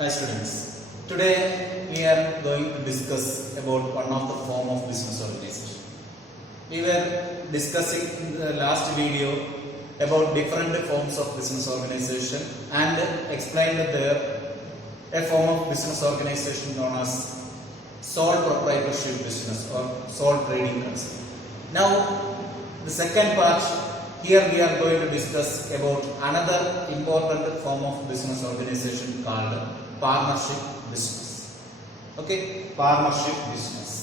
Hi students, today we are going to discuss about one of the form of business organization. We were discussing in the last video about different forms of business organization and explained that there a form of business organization known as sole proprietorship business or sole trading company. Now the second part, here we are going to discuss about another important form of business organization called partnership business. Okay, partnership business.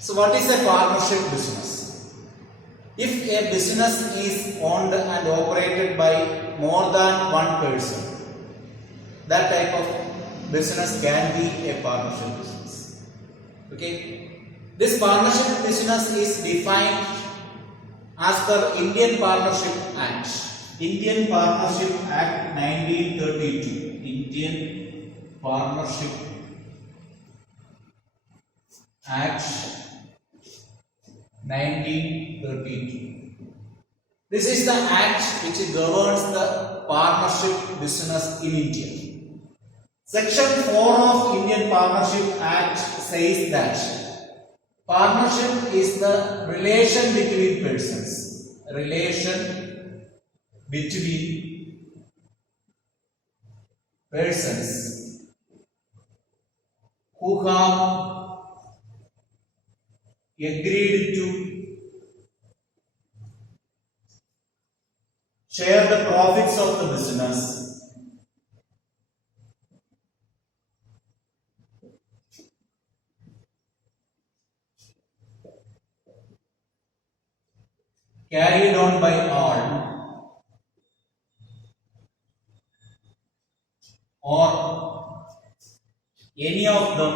So what is a partnership business? If a business is owned and operated by more than one person, that type of business can be a partnership business. Okay, this partnership business is defined as per Indian Partnership Act. Indian Partnership Act 1932. Indian Partnership Act 1932. This is the act which governs the partnership business in India. Section 4 of Indian Partnership Act says that partnership is the relation between persons. Relation between persons who have agreed to share the profits of the business carried on by all or any of them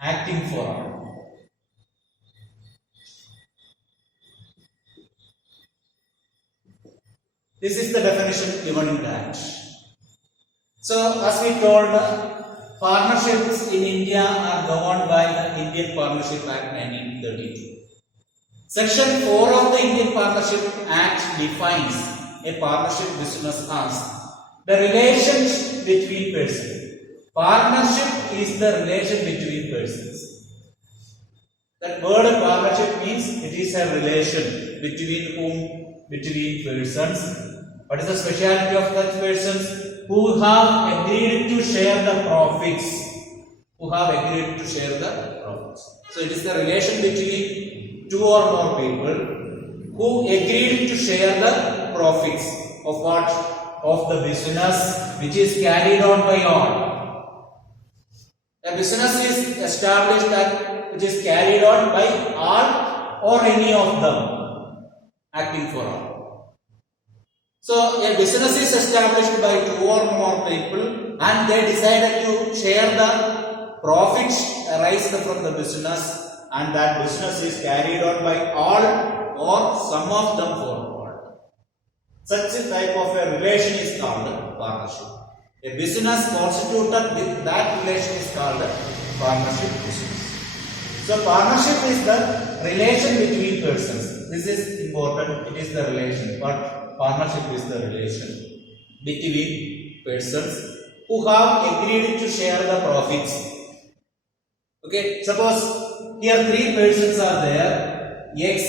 acting for all. This is the definition given in the Act. So, as we told, partnerships in India are governed by the Indian Partnership Act 1932. Section 4 of the Indian Partnership Act defines a partnership business as the relation between persons. Partnership is the relation between persons. That word partnership means it is a relation between whom? Between persons. What is the speciality of such persons? Who have agreed to share the profits. Who have agreed to share the profits. So it is the relation between two or more people who agreed to share the profits of what? Of the business which is carried on by all. A business is established that it is carried on by all or any of them acting for all. So a business is established by two or more people and they decided to share the profits arising from the business, and that business is carried on by all or some of them for all. Such a type of a relation is called partnership. A business constituted with that relation is called partnership business. So partnership is the relation between persons. This is important. It is the relation, but partnership is the relation between persons who have agreed to share the profits. Okay, suppose here three persons are there, X,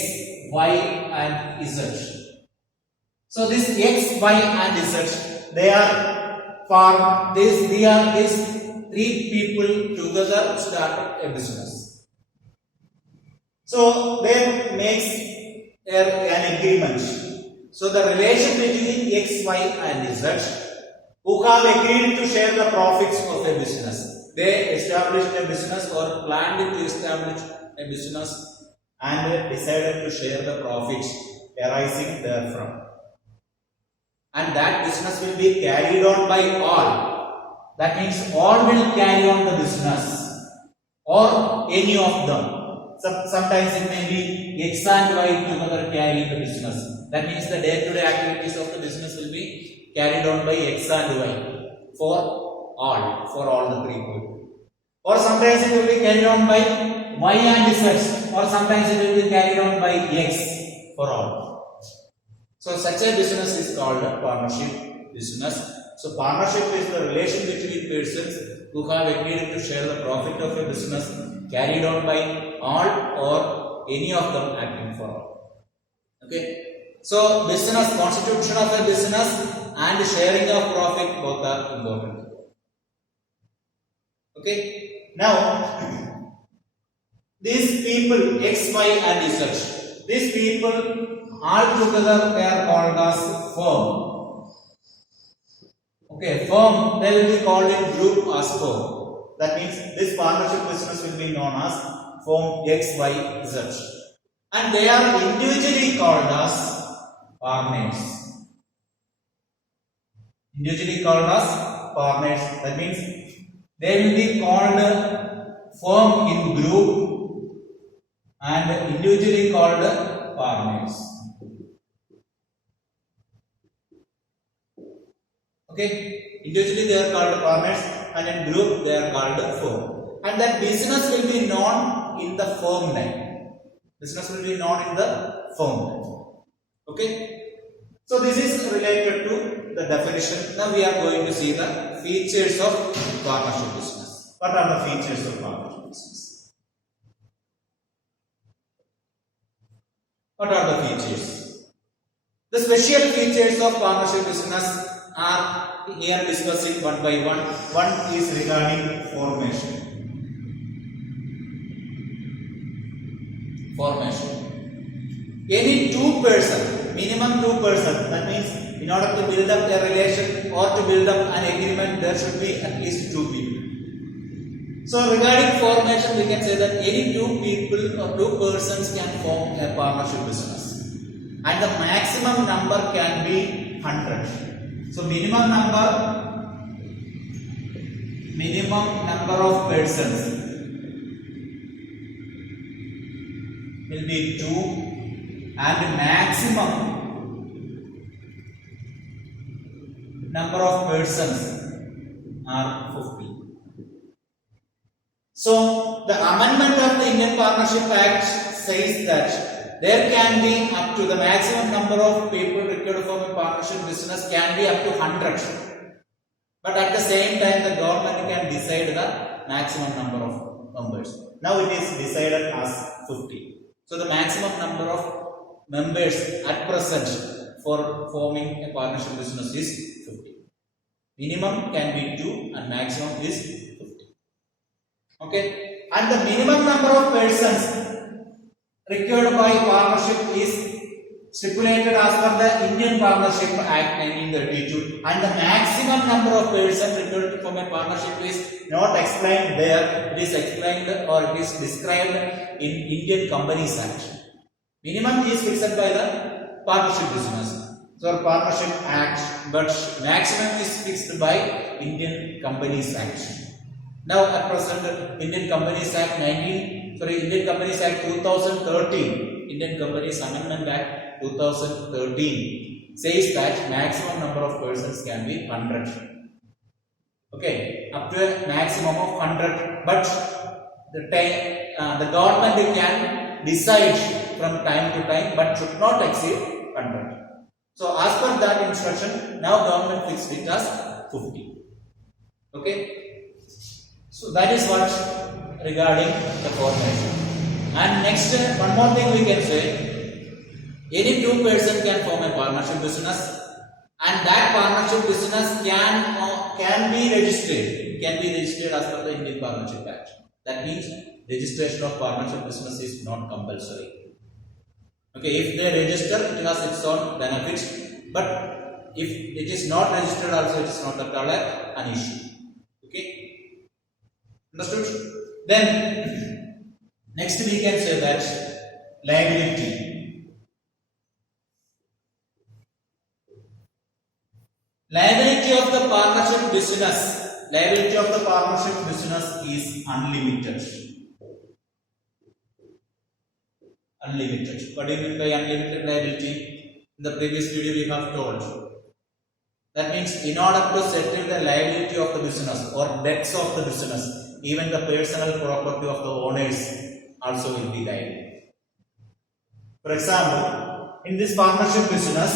Y and Z. So this X, Y and Z, they are these three people together started a business. So they makes an agreement. So the relation between X, Y and Z who have agreed to share the profits of a business. They established a business or planned to establish a business and decided to share the profits arising therefrom. And that business will be carried on by all. That means all will carry on the business or any of them. Sometimes it may be X and Y together carrying the business. That means the day-to-day activities of the business will be carried on by X and Y for all, for all the three people. Or sometimes it will be carried on by Y and Z, or sometimes it will be carried on by X, for all. So such a business is called a partnership business. So partnership is the relation between persons who have agreed to share the profit of a business carried on by all or any of them acting for all. Okay. So business, constitution of a business and sharing of profit, both are important. Okay. Now these people X, Y and Z, these people all together they are called as firm. Okay, firm, they will be called in group as firm. That means this partnership business will be known as firm X, Y, Z. And they are individually called as partners. Individually called as partners. That means they will be called firm in group and individually called partners. Okay, individually they are called partners and in group they are called firm. And that business will be known in the firm name. Business will be known in the firm name. Okay, so this is related to the definition. Now we are going to see the features of partnership business. What are the features of partnership business? What are the features? The special features of partnership business are here discussing one by one. One is regarding formation. Formation. Any two person, minimum two person, that means in order to build up a relation or to build up an agreement, there should be at least two people. So regarding formation, we can say that any two people or two persons can form a partnership business. And the maximum number can be 100. So minimum number of persons will be 2 and maximum number of persons are 50. So the amendment of the Indian Partnership Act says that there can be up to the maximum number of people required for a partnership business can be up to 100. But at the same time, the government can decide the maximum number of members. Now it is decided as 50. So the maximum number of members at present for forming a partnership business is 50. Minimum can be 2 and maximum is 50. Okay. And the minimum number of persons required by partnership is stipulated as per the Indian Partnership Act 1932, and the maximum number of persons required to form a partnership is not explained there. It is explained or it is described in Indian Companies Act. Minimum is fixed by the partnership business, so Partnership Act, but maximum is fixed by Indian Companies Act. Now at present, Indian Companies Act 2013, Indian Companies Amendment Act 2013 says that maximum number of persons can be 100. Okay, up to a maximum of 100, but the government can decide from time to time, but should not exceed 100. So as per that instruction, now government fixed it as 50. Okay, so that is what regarding the formation. And next, one more thing we can say. Any two person can form a partnership business, and that partnership business can be registered. Can be registered as per the Indian Partnership Act. That means registration of partnership business is not compulsory. Okay, if they register, it has its own benefits, but if it is not registered, also it is not at all an issue. Okay, understood? Then next we can say that liability. Liability of the partnership business. Liability of the partnership business is unlimited. Unlimited. What do you mean by unlimited liability? In the previous video we have told That means in order to settle the liability of the business or debts of the business, even the personal property of the owners also will be liable. For example, in this partnership business,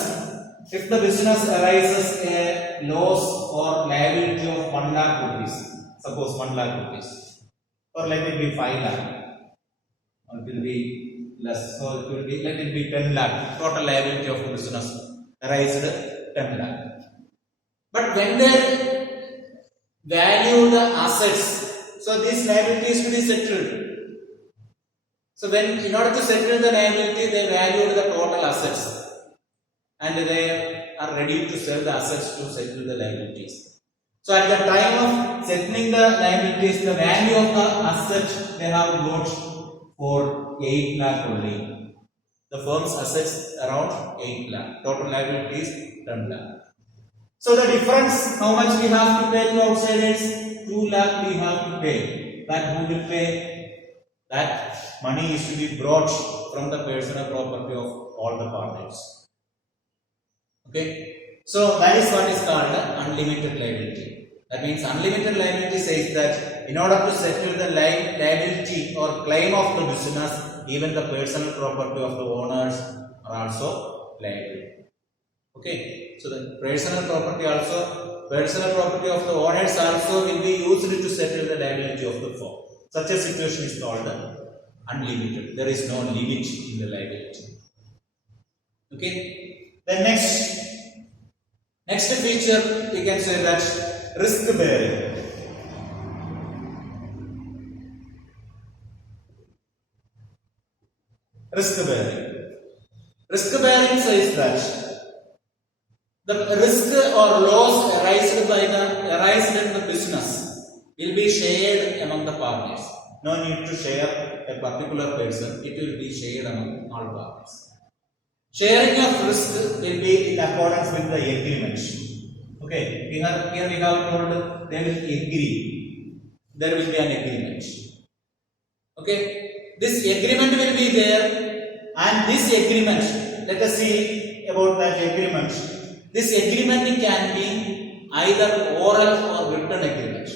if the business arises a loss or liability of 1 lakh rupees, suppose 1 lakh rupees, or let it be 5 lakh, or it will be less, so it will be, let it be 10 lakh, total liability of the business arised 10 lakh. But when they value the assets, so this liability is to be settled. So when, in order to settle the liability, they value the total assets and they are ready to sell the assets to settle the liabilities. So at the time of settling the liabilities, the value of the asset they have got for 8 lakh only. The firm's assets around 8 lakh. Total liabilities 10 lakh. So the difference, how much we have to pay to outsiders? 2 lakh we have to pay. That who will pay? That money is to be brought from the personal property of all the partners. Okay. So that is what is called unlimited liability. That means unlimited liability says that in order to settle the liability or claim of the business, even the personal property of the owners are also liable. Okay, so the personal property of the owners also will be used to settle the liability of the firm. Such a situation is called unlimited. There is no limit in the liability. Okay, the next feature we can say that risk bearing. Risk bearing. Risk bearing says that the risk or loss arising in the business will be shared among the partners. No need to share a particular person, it will be shared among all partners. Sharing of risk will be in accordance with the agreement. Okay, here we have told they will agree. There will be an agreement. Okay, this agreement will be there, and this agreement, let us see about that agreement. This agreement can be either oral or written agreement.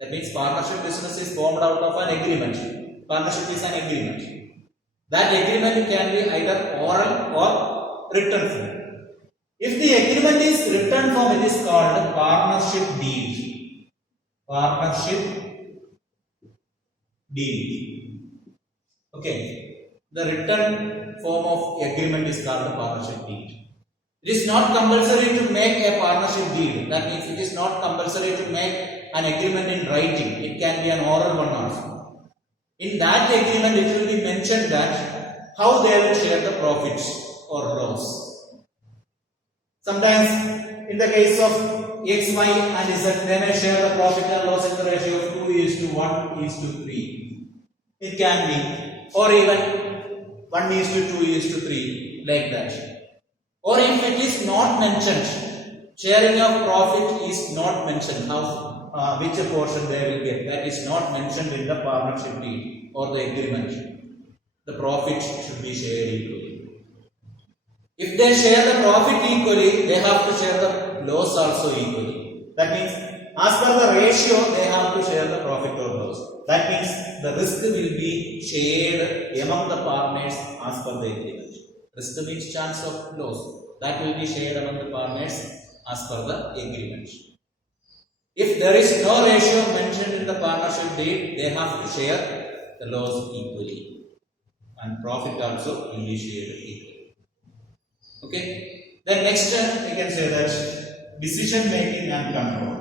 That means partnership business is formed out of an agreement. Partnership is an agreement. That agreement can be either oral or written form. If the agreement is written form, it is called partnership deed. Partnership deed. Okay. The written form of agreement is called the partnership deed. It is not compulsory to make a partnership deed. That means it is not compulsory to make an agreement in writing. It can be an oral one also. In that agreement, it will be mentioned that how they will share the profits or loss. Sometimes, in the case of X, Y, and Z, they may share the profit and loss in the ratio of 2:1:3. It can be, or even 1:2:3, like that. Or if it is not mentioned, sharing of profit is not mentioned, which portion they will get, that is not mentioned in the partnership deed or the agreement. The profit should be shared equally. If they share the profit equally, they have to share the loss also equally. That means, as per the ratio, they have to share the profit or loss. That means the risk will be shared among the partners as per the agreement. Risk means chance of loss. That will be shared among the partners as per the agreement. If there is no ratio mentioned in the partnership deed, they have to share the loss equally. And profit also will be shared equally. Okay. Then next we can say that decision making and control.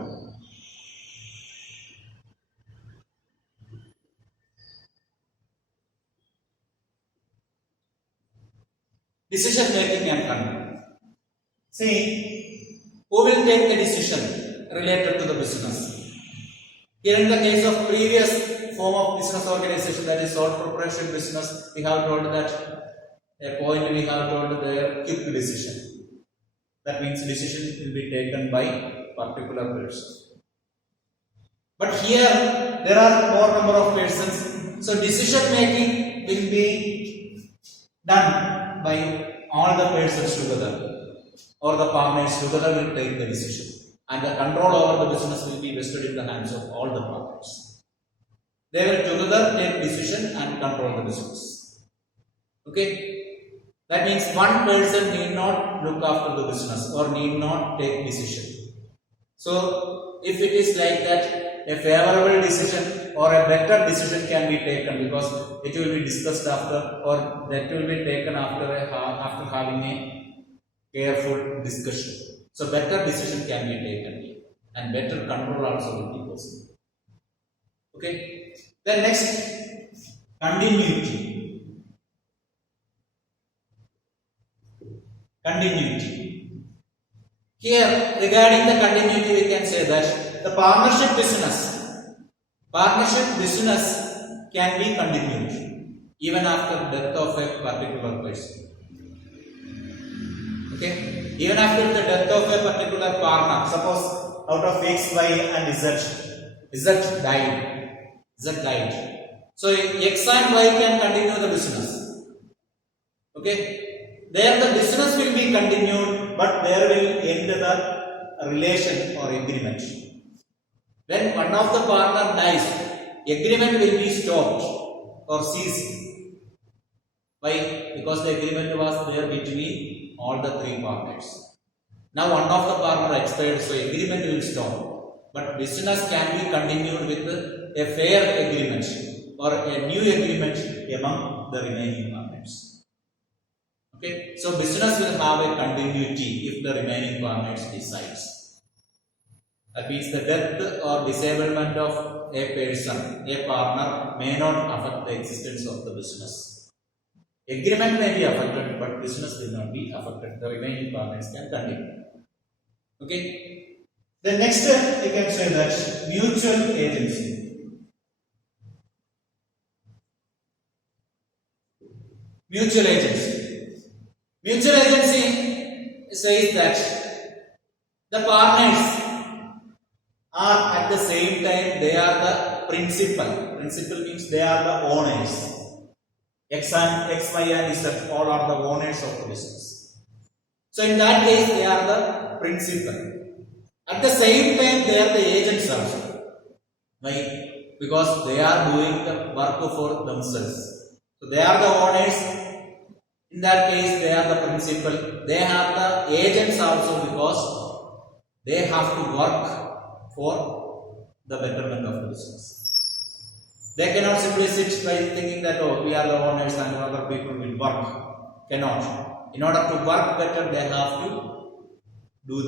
Decision making and control. See, who will take the decision related to the business? Here in the case of previous form of business organization, that is sole proprietorship business, we have told that a point we have told their quick decision. That means decision will be taken by particular person. But here there are more number of persons, so decision making will be done by all the persons together, or the partners together will take the decision, and the control over the business will be vested in the hands of all the partners. They will together take decision and control the business. Okay. That means one person need not look after the business or need not take decision. So if it is like that, a favorable decision or a better decision can be taken because it will be discussed after, or that will be taken after having a careful discussion. So better decision can be taken and better control also will be possible. Okay. Then next, continuity. Continuity. Here, regarding the continuity, we can say that the partnership business can be continued even after death of a particular person. Okay, even after the death of a particular partner, suppose out of X, Y, and Z died. So X and Y can continue the business. Okay. There the business will be continued, but there will end the relation or agreement. When one of the partner dies, agreement will be stopped or ceased. Why? Because the agreement was there between all the three partners. Now one of the partner expired, so agreement will stop. But business can be continued with a fair agreement or a new agreement among the remaining partners. Okay, so business will have a continuity if the remaining partners decides. That means the death or disablement of a person, a partner, may not affect the existence of the business. Agreement may be affected, but business will not be affected. The remaining partners can continue. Okay. The next step, you can say that mutual agency. Mutual agency. Mutual agency says that the partners are at the same time, they are the principal. Principal means they are the owners. X, Y, and Z all are the owners of the business. So in that case, they are the principal. At the same time, they are the agents also. Why? Because they are doing the work for themselves. So they are the owners. In that case, they are the principal. They are the agents also because they have to work for the betterment of the business. They cannot simply sit by thinking that, oh, we are the owners and other people will work. Cannot. In order to work better, they have to do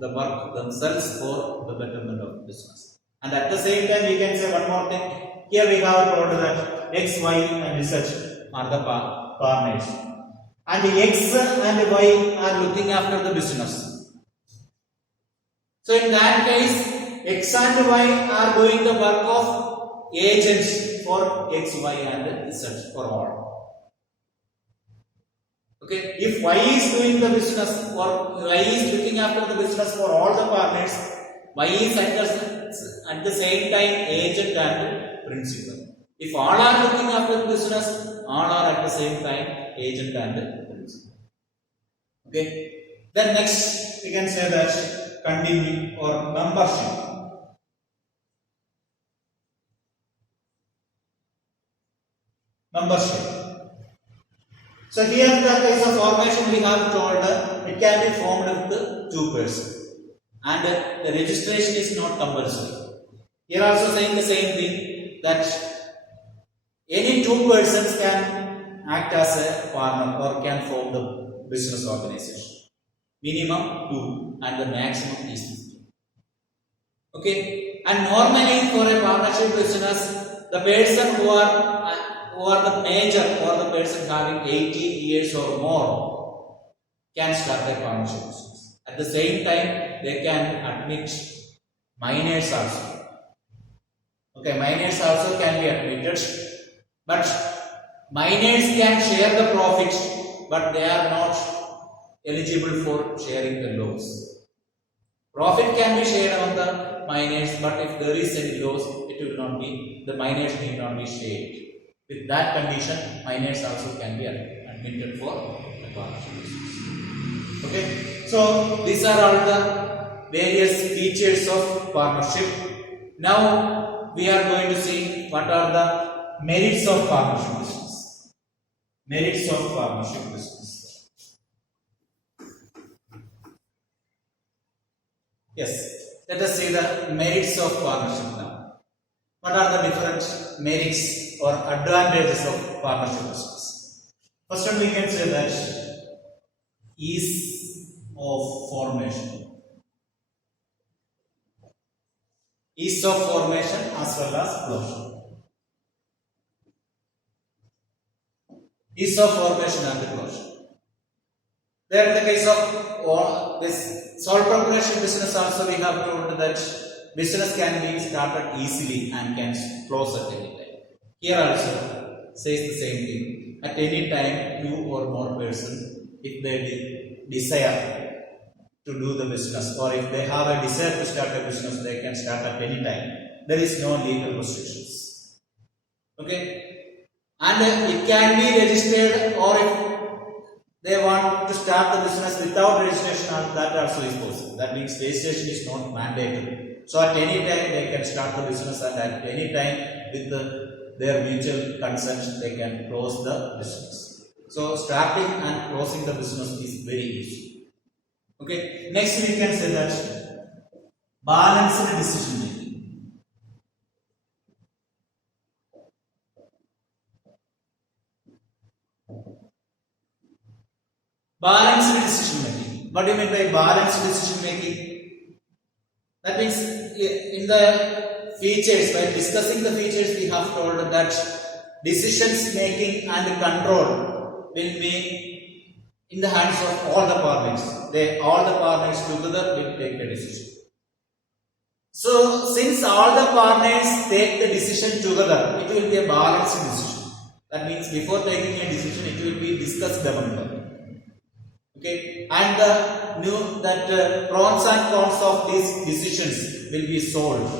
the work themselves for the betterment of the business. And at the same time, we can say one more thing. Here we have told that X, Y, and Z are the partners, and X and Y are looking after the business. So in that case, X and Y are doing the work of agents for X, Y, and Z for all. Okay, if Y is doing the business or Y is looking after the business for all the partners, Y is at the same time agent and principal. If all are looking after the business, all are at the same time agent and principal. Okay. Then next we can say that continue or membership. So here in the case of formation we have told it can be formed with two persons and the registration is not compulsory. Here also saying the same thing that any two persons can act as a partner or can form the business organization. Minimum 2 and the maximum is 50. Okay, and normally for a partnership business, the person who are the major or the person having 18 years or more can start a partnership business. At the same time, they can admit minors also. Okay, minors also can be admitted. But minors can share the profit, but they are not eligible for sharing the loss. Profit can be shared on the minors, but if there is any loss, it will not be, the minors need not be shared. With that condition, minors also can be admitted for the partnership business. Okay, so these are all the various features of partnership. Now we are going to see what are the merits of partnership business. Merits of partnership business. Yes, let us see the merits of partnership now. What are the different merits or advantages of partnership business? First one, we can say that ease of formation. Ease of formation as well as closure. Ease of formation and closure. There in the case of this sole proprietorship business also we have told that business can be started easily and can close at any time. Here also says the same thing. At any time, two or more persons, if they desire to do the business or if they have a desire to start a business, they can start at any time. There is no legal restrictions. Okay? And it can be registered, or if they want to start the business without registration, that also is possible. That means registration is not mandatory. So at any time they can start the business, and at any time with their mutual consent they can close the business. So starting and closing the business is very easy. Okay. Next we can say that balanced decision making. Balanced decision making. What do you mean by balanced decision making? That means in the features, while discussing the features, we have told that decisions making and control will be in the hands of all the partners. All the partners together will take the decision. So, since all the partners take the decision together, it will be a balanced decision. That means before taking a decision, it will be discussed among them. Okay, and the pros and cons of these decisions will be solved,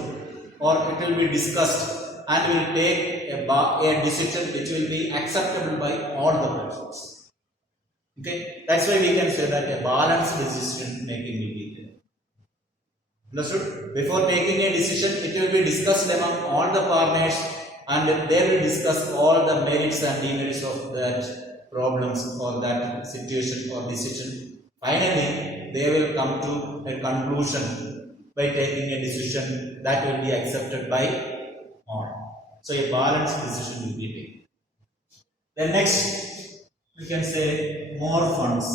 or it will be discussed, and will take a decision which will be acceptable by all the persons. Okay, that's why we can say that a balanced decision making will be there. Understood? Before taking a decision, it will be discussed among all the partners, and they will discuss all the merits and demerits of that problems or that situation or decision. Finally, they will come to a conclusion by taking a decision that will be accepted by all. So a balanced decision will be taken. Then next, we can say more funds.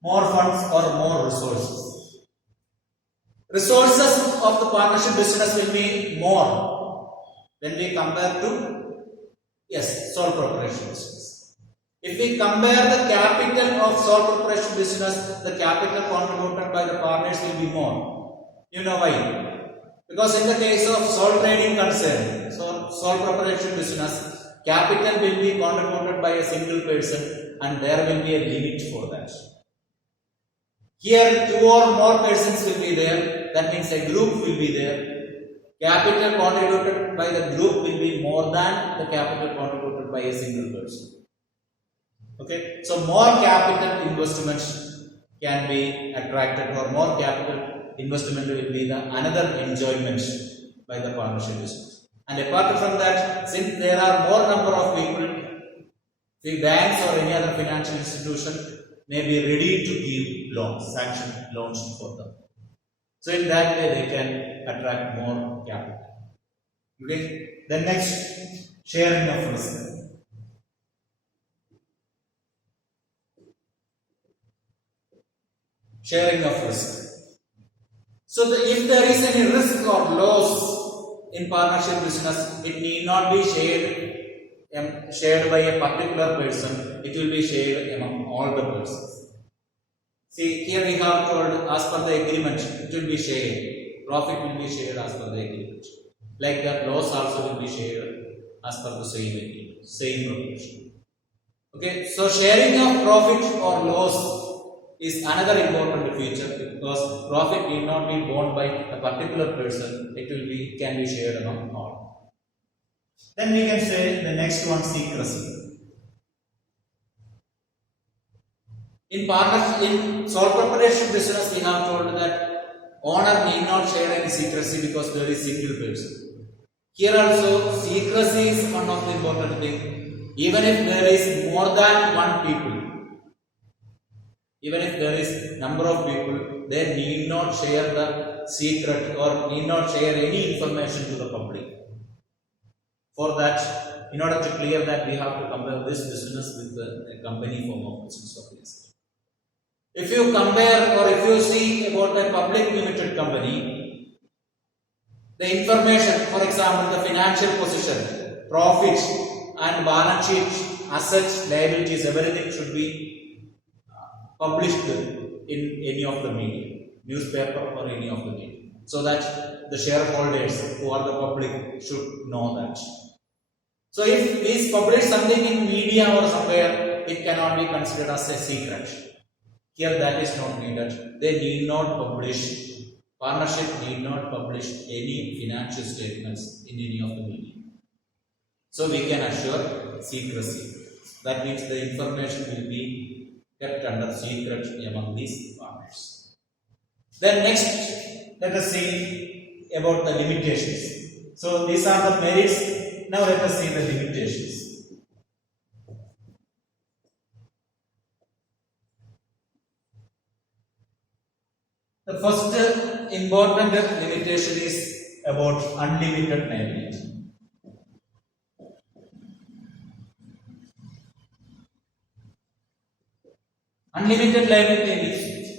More funds or more resources. Resources of the partnership business will be more when we compare to sole proprietorship business. If we compare the capital of sole proprietorship business, the capital contributed by the partners will be more. You know why? Because in the case of sole trading concern, sole proprietorship business, capital will be contributed by a single person, and there will be a limit for that. Here, two or more persons will be there. That means a group will be there. Capital contributed by the group will be more than the capital contributed by a single person. Okay, so more capital investments can be attracted, or more capital investment will be another enjoyment by the partnership business. And apart from that, since there are more number of people, the banks or any other financial institution may be ready to give loans, sanction loans for them. So in that way they can attract more capital. Okay. Then next, sharing of risk. Sharing of risk. So if there is any risk or loss in partnership business, it need not be shared by a particular person. It will be shared among all the persons. See, here we have told as per the agreement, it will be shared. Profit will be shared as per the agreement. Like that, loss also will be shared as per the same agreement, same proportion. Okay, so sharing of profit or loss is another important feature, because profit need not be borne by a particular person. It can be shared among all. Then we can say the next one, secrecy. In sole proprietorship business, we have told that owner need not share any secrecy because there is single person. Here also, secrecy is one of the important things. Even if there is more than one people, even if there is number of people, they need not share the secret or need not share any information to the public. For that, in order to clear that, we have to compare this business with the company form of business of this. If you compare or if you see about a public limited company, the information, for example, the financial position, profits and balance sheet, assets, liabilities, everything should be published in any of the media, newspaper or any of the media, so that the shareholders who are the public should know that. So if we publish something in media or somewhere, it cannot be considered as a secret. Here that is not needed. They need not publish, partnership need not publish any financial statements in any of the media. So we can assure secrecy. That means the information will be kept under secret among these partners. Then next, let us see about the limitations. So these are the merits. Now let us see the limitations. The first important limitation is about unlimited liability. Unlimited liability means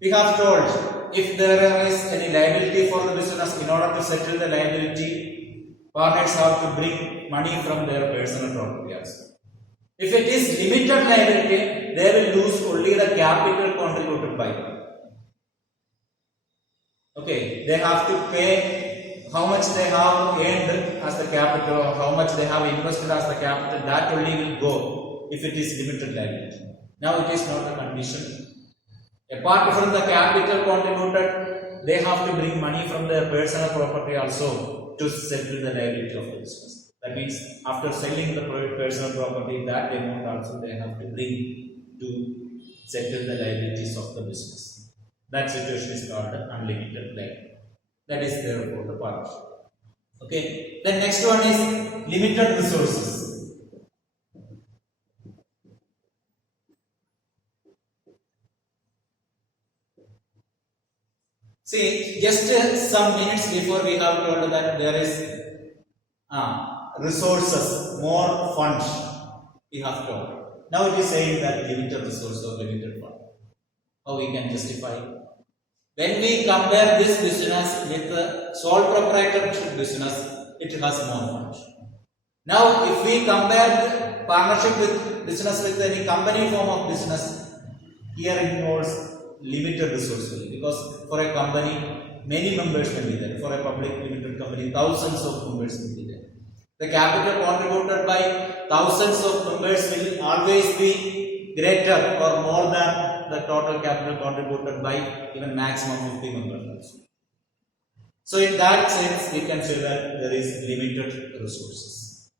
we have told if there is any liability for the business, in order to settle the liability, partners have to bring money from their personal property also. If it is limited liability, they will lose only the capital contributed by them. Okay, they have to pay how much they have earned as the capital or how much they have invested as the capital. That only will go if it is limited liability. Now it is not a condition. Apart from the capital contributed, they have to bring money from their personal property also to settle the liability of the business. That means after selling the personal property, that amount also they have to bring to settle the liabilities of the business. That situation is called unlimited liability. That is there for the partnership. Okay. The next one is limited resources. See, just some minutes before we have told that there is resources, more funds we have told. Now it is saying that limited resource or limited fund. How we can justify? When we compare this business with the sole proprietorship business, it has more funds. Now, if we compare the partnership with business with any company form of business, here involves limited resources because for a company, many members can be there. For a public limited company, thousands of members will be there. The capital contributed by thousands of members will always be greater or more than the total capital contributed by even maximum 50 members. So in that sense, we can say that there is limited resources.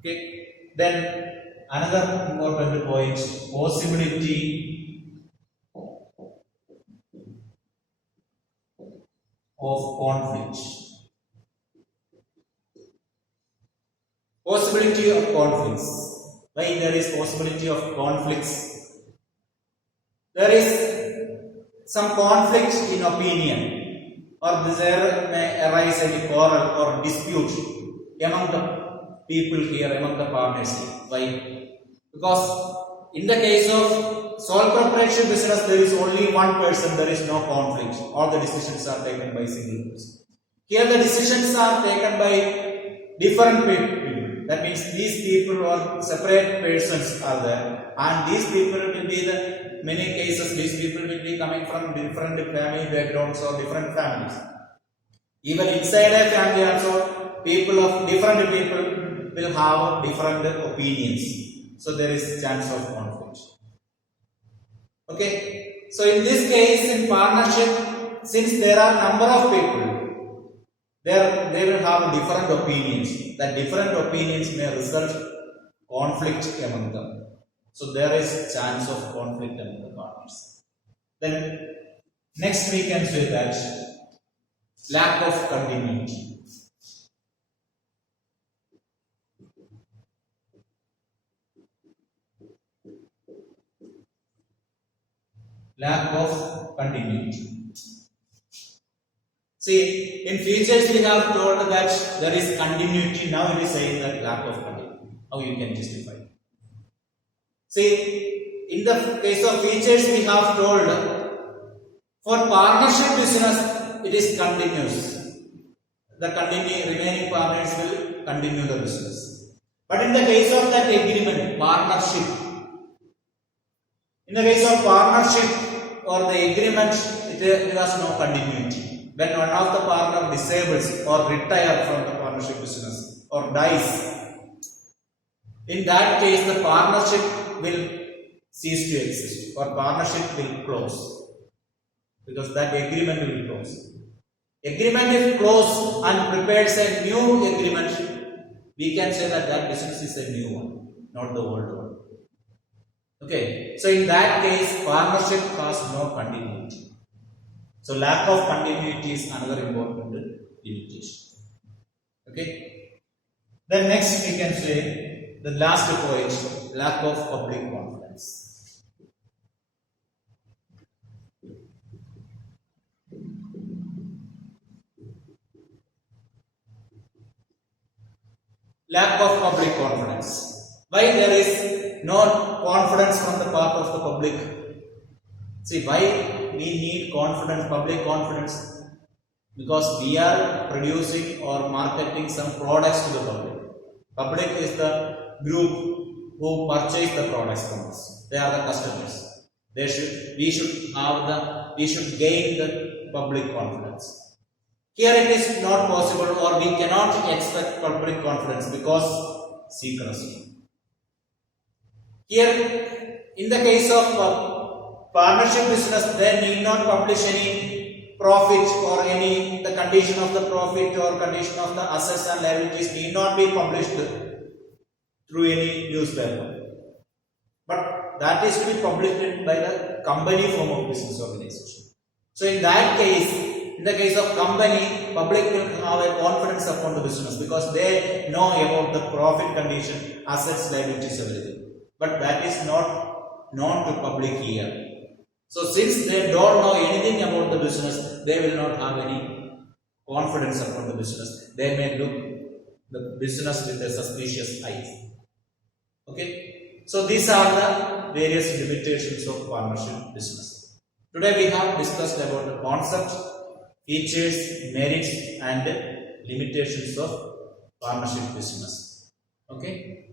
Okay. Then another important point: possibility of conflict. Possibility of conflicts. Why there is possibility of conflicts? There is some conflict in opinion, or there may arise any quarrel or dispute among the people here, among the partners here. Why? Because in the case of sole proprietorship business, there is only one person, there is no conflict. All the decisions are taken by single person. Here the decisions are taken by different people. That means these people or separate persons are there, and these people will be the many cases. These people will be coming from different family backgrounds or different families. Even inside a family also, people of different people will have different opinions. So there is chance of conflict. Okay. So in this case, in partnership, since there are number of people, they will have different opinions. That different opinions may result conflict among them. So there is chance of conflict among the partners. Then next we can say that lack of continuity. Lack of continuity. See, in features we have told that there is continuity. Now it is saying that lack of continuity. How you can justify? See, in the case of features we have told for partnership business it is continuous. The remaining partners will continue the business. But in the case of that agreement, partnership, in the case of partnership or the agreement, it has no continuity. When one of the partner disables or retire from the partnership business or dies, in that case the partnership will cease to exist or partnership will close because that agreement will close. Agreement is closed and prepares a new agreement. We can say that that business is a new one, not the old one. Okay, so in that case, partnership has no continuity. So lack of continuity is another important limitation. Okay. Then next we can say the last point, lack of public confidence. Lack of public confidence. Why there is no confidence from the part of the public? See, why we need confidence, public confidence? Because we are producing or marketing some products to the public. Public is the group who purchase the products from us. They are the customers. We should gain the public confidence. Here it is not possible or we cannot expect public confidence because secrecy. Here, in the case of partnership business, they need not publish any profit or the condition of the profit or condition of the assets and liabilities need not be published through any newspaper. But that is to be published by the company form of business organization. So in that case, in the case of company, public will have a confidence upon the business because they know about the profit condition, assets, liabilities, everything. But that is not known to public here. So since they don't know anything about the business, they will not have any confidence upon the business. They may look the business with a suspicious eyes. Okay. So these are the various limitations of partnership business. Today we have discussed about the concept, features, merits and limitations of partnership business. Okay.